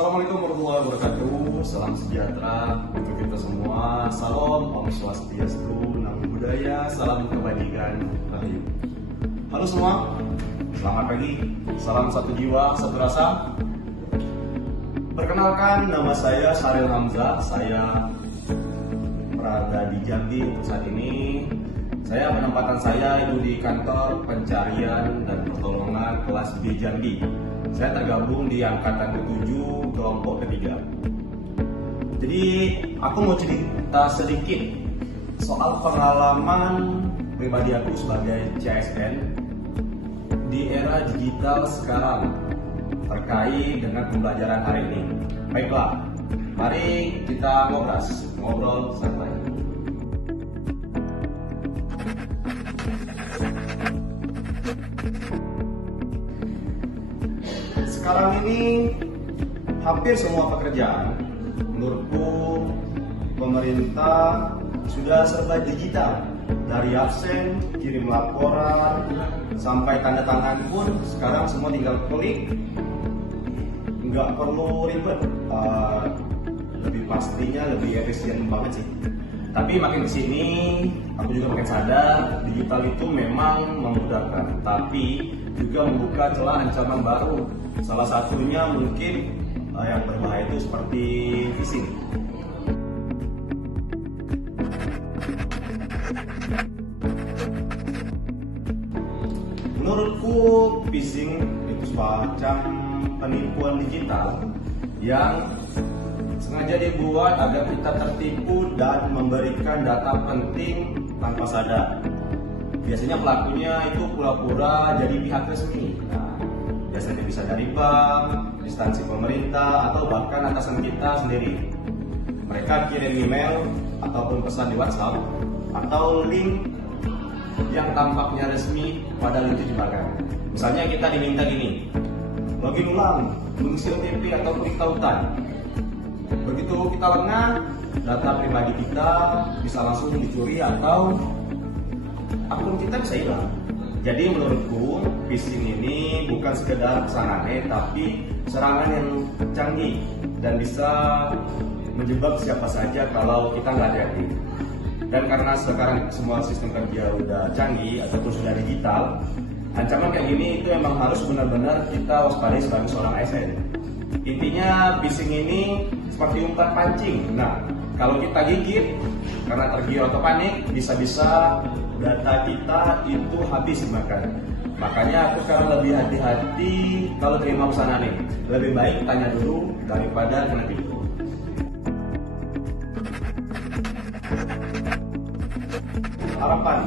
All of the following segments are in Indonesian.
Assalamualaikum warahmatullahi wabarakatuh. Salam sejahtera untuk kita semua. Salam Om Swastiastu, Namo Buddhaya, salam kebajikan, rahayu. Halo semua, selamat pagi. Salam satu jiwa, satu rasa. Perkenalkan, nama saya Syaril Hamzah. Saya berada di Jambi untuk saat ini. Penempatan saya itu di kantor pencarian dan pertolongan kelas B Jambi. Saya tergabung di angkatan ke-7 kelompok ketiga. Jadi aku mau cerita sedikit soal pengalaman pribadi aku sebagai CSN di era digital sekarang terkait dengan pembelajaran hari ini. Baiklah, mari kita ngobrol santai. Sekarang ini hampir semua pekerjaan menurutku pemerintah sudah serba digital, dari absen, kirim laporan, sampai tanda tangan pun sekarang semua tinggal klik, nggak perlu ribet. Lebih pastinya lebih efisien banget sih. Tapi makin kesini aku juga makin sadar digital itu memang memudahkan, tapi juga membuka celah ancaman baru. Salah satunya mungkin yang berbahaya itu seperti phishing. Menurutku phishing itu semacam penipuan digital yang sengaja dibuat agar kita tertipu dan memberikan data penting tanpa sadar. Biasanya pelakunya itu pura-pura jadi pihak resmi. Biasanya bisa dari bank, instansi pemerintah, atau bahkan atasan kita sendiri. Mereka kirim email ataupun pesan di WhatsApp atau link yang tampaknya resmi padahal itu jebakan. Misalnya kita diminta gini, login ulang, mengisi OTP atau klik tautan. Begitu kita lengah, data pribadi kita bisa langsung dicuri atau akun kita bisa hilang. Jadi menurutku phishing ini bukan sekedar pesan aneh, tapi serangan yang canggih dan bisa menjebak siapa saja kalau kita nggak hati-hati. Dan karena sekarang semua sistem kerja udah canggih ataupun sudah digital, ancaman kayak gini itu emang harus benar-benar kita waspadai sebagai seorang ASN. Intinya phishing ini seperti umpan pancing. Nah, kalau kita gigit karena tergiur atau panik, bisa-bisa data kita itu habis dimakan. Makanya aku sekarang lebih hati-hati kalau terima pesanan nih. Lebih baik tanya dulu daripada kena tipu. Harapan,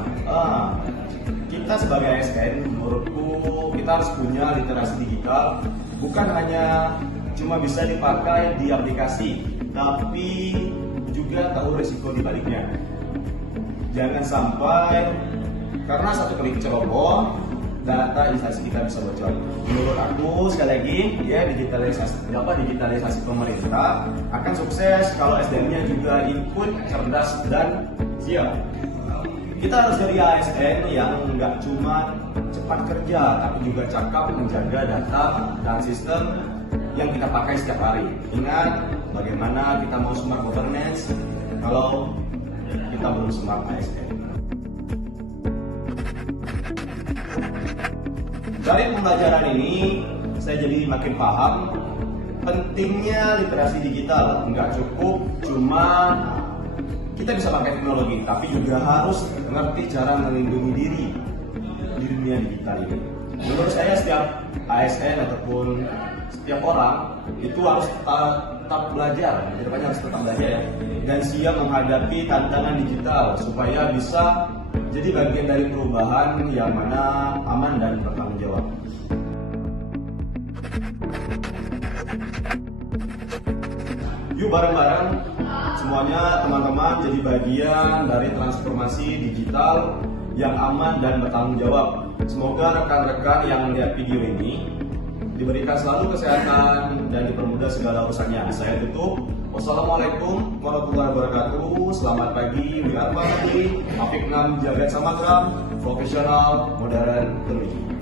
kita sebagai ASN, menurutku kita harus punya literasi digital. Bukan hanya cuma bisa dipakai di aplikasi, tapi juga tahu risiko di baliknya. Jangan sampai karena satu klik ceroboh data instansi kita bisa bocor. Menurut aku sekali lagi ya, digitalisasi pemerintah akan sukses kalau SDM-nya juga ikut cerdas dan siap. Kita harus jadi ASN yang nggak cuma cepat kerja, tapi juga cakap menjaga data dan sistem yang kita pakai setiap hari. Ingat, bagaimana kita mau smart governance kalau kita belum smart ASN. Dari pembelajaran ini, saya jadi makin paham pentingnya literasi digital. Nggak cukup cuma kita bisa pakai teknologi, tapi juga harus mengerti cara melindungi diri di dunia digital ini. Menurut saya setiap ASN ataupun setiap orang itu harus tetap belajar, kedepannya harus tetap belajar ya, dan siap menghadapi tantangan digital supaya bisa jadi bagian dari perubahan yang mana aman dan bertanggung jawab. Yuk bareng-bareng semuanya teman-teman jadi bagian dari transformasi digital yang aman dan bertanggung jawab. Semoga rekan-rekan yang melihat video ini diberikan selalu kesehatan dan dipermudah segala urusannya. Saya tutup. Wassalamualaikum warahmatullahi wabarakatuh. Selamat pagi, Wirapati, Apik 6 Jagat Samagram, profesional, modern, terlebih.